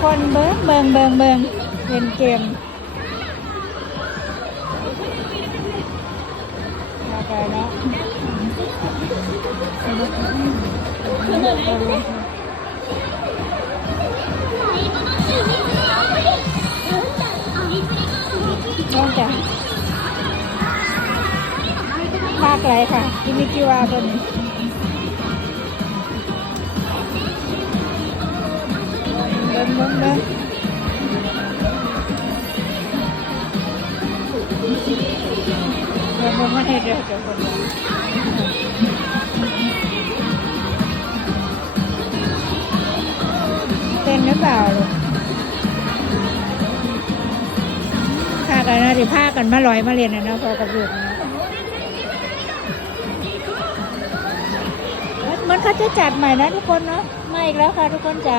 คนเบิ้งเบิ้งเบิ้งเบิ้งเล่นเกมมาไปเนาะน้องจ้ะมากไรค่ะที่มีกี่ว่าบนเ้งเบิ้งเบิ้งเบิ้งเบิ้งมาเฮ็ดเด้อเจ้าคนเดียวเต้นหรือเปล่าลูกพากันนะที่พากันมาลอยมาเรียนนะเนาะพอกับลูกนะมันเขาจะจัดใหม่นะทุกคนเนาะมาอีกแล้วค่ะทุกคนจ๋า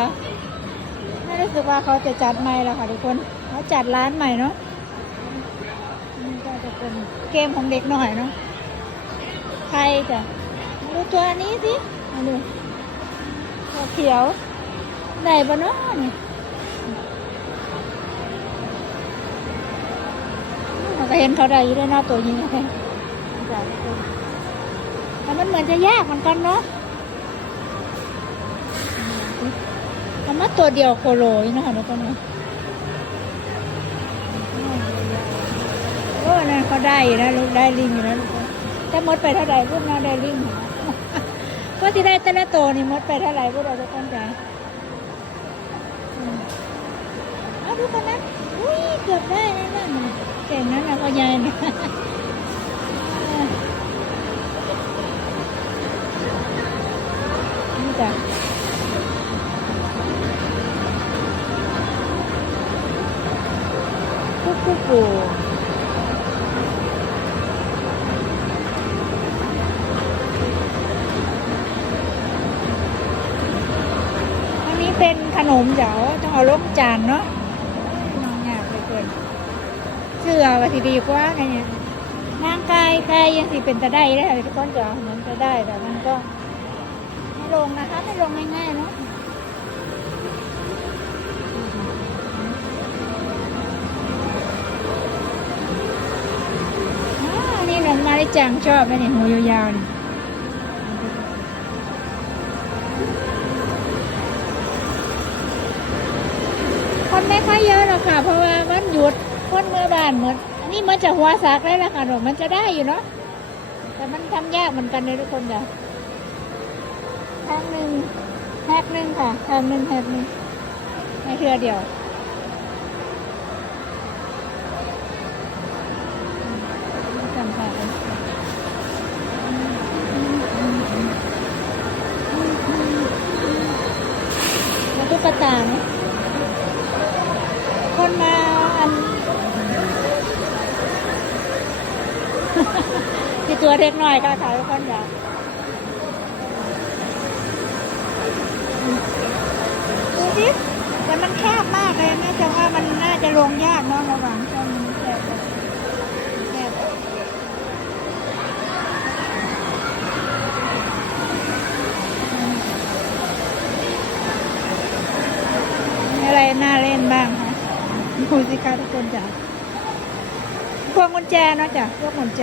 ไม่รู้สึกว่าเขาจะจัดใหม่แล้วค่ะทุกคนเขาจัดร้านใหม่เนาะนี่ก็จะเป็นเกมของเด็กหน่อยเนาะใครจะดูตัวนี้สิมาดูตัวเขียวไหนบ้านาะนี่เราก็เห็นเขาได้อยู่ด้วยเนาะตัวนี้จ้ะแต่มันเหมือนจะยากเหมือนกันเนาะ เอามาตัวเดียวโคโลอยู่นะคะทุกคนเนาะโอ้นั่นเขาได้นะลูกได้ลิงอยู่นะทุกคนแต่หมดไปเท่าไหร่พูดนะได้ลิงเหรอก็ที่ได้แต่ละตัวนี่มดไปเท่าไหร่พูดเราทุกคนจ้ะอืมเอาดูกันนะอุ้ยเกือบได้แล้วนั่นน่ะเก่งนั่นะพ่อใหญ่นะนี่จ้ะ ปูอันนี้เป็นขนมเดี๋ยวต้องเอาลงจานเนาะน้องอยากไปเกินเชื่อว่าสิดีกว่าไงเนี่ยนางกายกายยังสิเป็นจะได้ได้ทุกคนจะเหมือนจะได้แต่มันก็ไม่ลงนะคะไม่ลงง่ายๆนะ จังชอบเนี่ยหูยาวๆนี่คนไม่ค่อยเยอะหรอกค่ะ เพราะว่ามันหยุดคนเมื่อบ้านหมดอันนี้มันจะหัวสักได้แล้วค่ะหนูมันจะได้อยู่เนาะแต่มันทำยากเหมือนกันเลยทุกคนจ้ะแพ็กหนึ่งแพ็กหนึ่งค่ะแพ็กหนึ่งแพ็กหนึ่งในเทือเดียวาง คนมาอันที่ตัวเล็กหน่อยก็ขายคนอยากดูสิแต่มันแคบมากเลยนะจะว่ามันน่าจะลงยากเนาะระหว่างช่วงนี้แคบแคบ มีอะไรน่าเล่น บ้างคะดูสิคะทุกคนจ้ะพวงกุญแจเนาะจ้ะพวกกุญแจ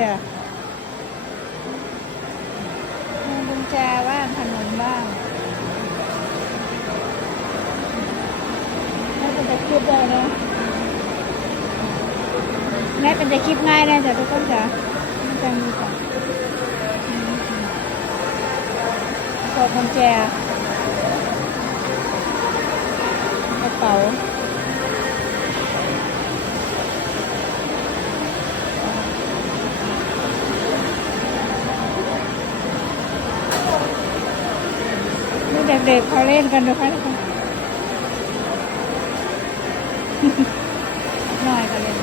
พวงกุญแจบ้างขนมบ้างน่าเป็นจะคิดได้นะน่าเป็นจะคิดง่ายนะจ้ะทุกคนจ้ะมันจังมีจ้ะพวงกุญแจกระเป๋า นี่เด็กๆเขาเล่นกันนะคะทุกนน้อยก็เล่น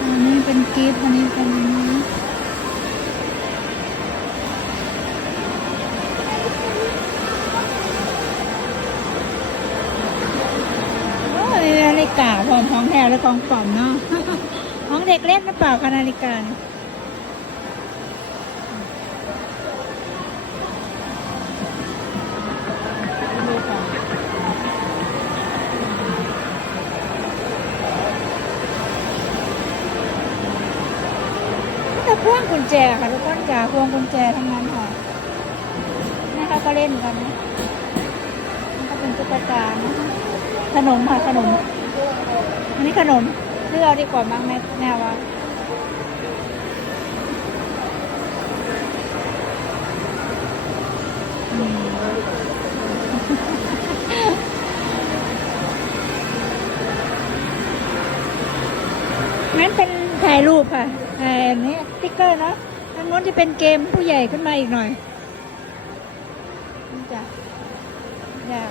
อันนี้เป็นกิฟต์อันนี้เป็นอันนี้โอ้ยนาฬิกาพร้อมของแท้และของปลอมเนาะ ของเด็กเล่นหรือเปล่าคะนาฬิกาเนี่ย กุญแจค่ะทุกคนจ๋าพวงกุญแจทั้งนั้นค่ะนี่เขาก็เล่นกันนะนี่ก็เป็นตุ๊กตานะขนมค่ะขนม อันนี้ขนมเลือกเอาดีกว่ามั้งแม่แม่ว่าอืมนั้นเป็นถ่ายรูปค่ะ อันนี้ติ๊กเกอร์เนาะทางโน้นที่เป็นเกมผู้ใหญ่ขึ้นมาอีกหน่อยจ้ะยาก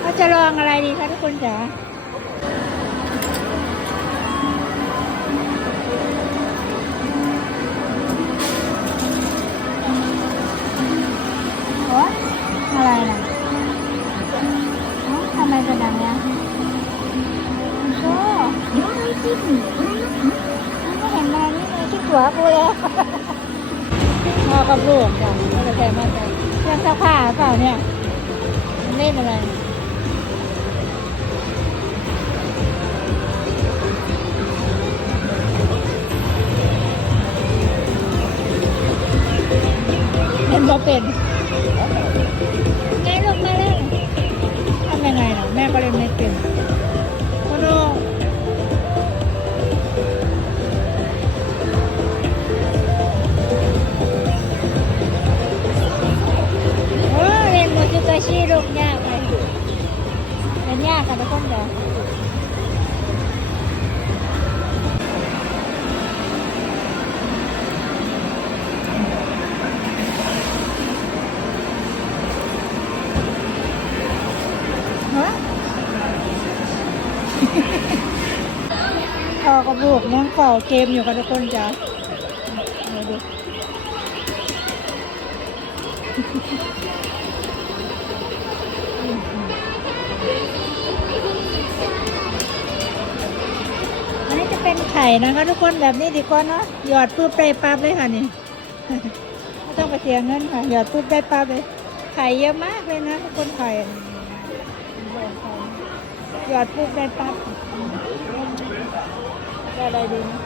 เขาจะลองอะไรดีคะทุกคนจ๋า ไม่เห็นมานี่เลยที่หัวกูแล้วพอกับลูกจ้ะไม่ได้ใจมากจ้ะเรื่องเสื้อผ้าเปล่าเนี่ยเล่นอะไร อกับลูกนั่งเฝ้าเกมอยู่กับทุกคนจ้ะเดี๋ยวดูอันนี้จะเป็นไข่นะคะทุกคนแบบนี้ดีกว่าเนาะหยอดปุ๊บได้ปั๊บเลยค่ะนี่ไม่ต้องไปเสียเงินค่ะหยอดปุ๊บได้ปั๊บเลยไข่เยอะมากเลยนะทุกคนไข่หยอดปุ๊บได้ปั๊บ കേടായിരുന്നു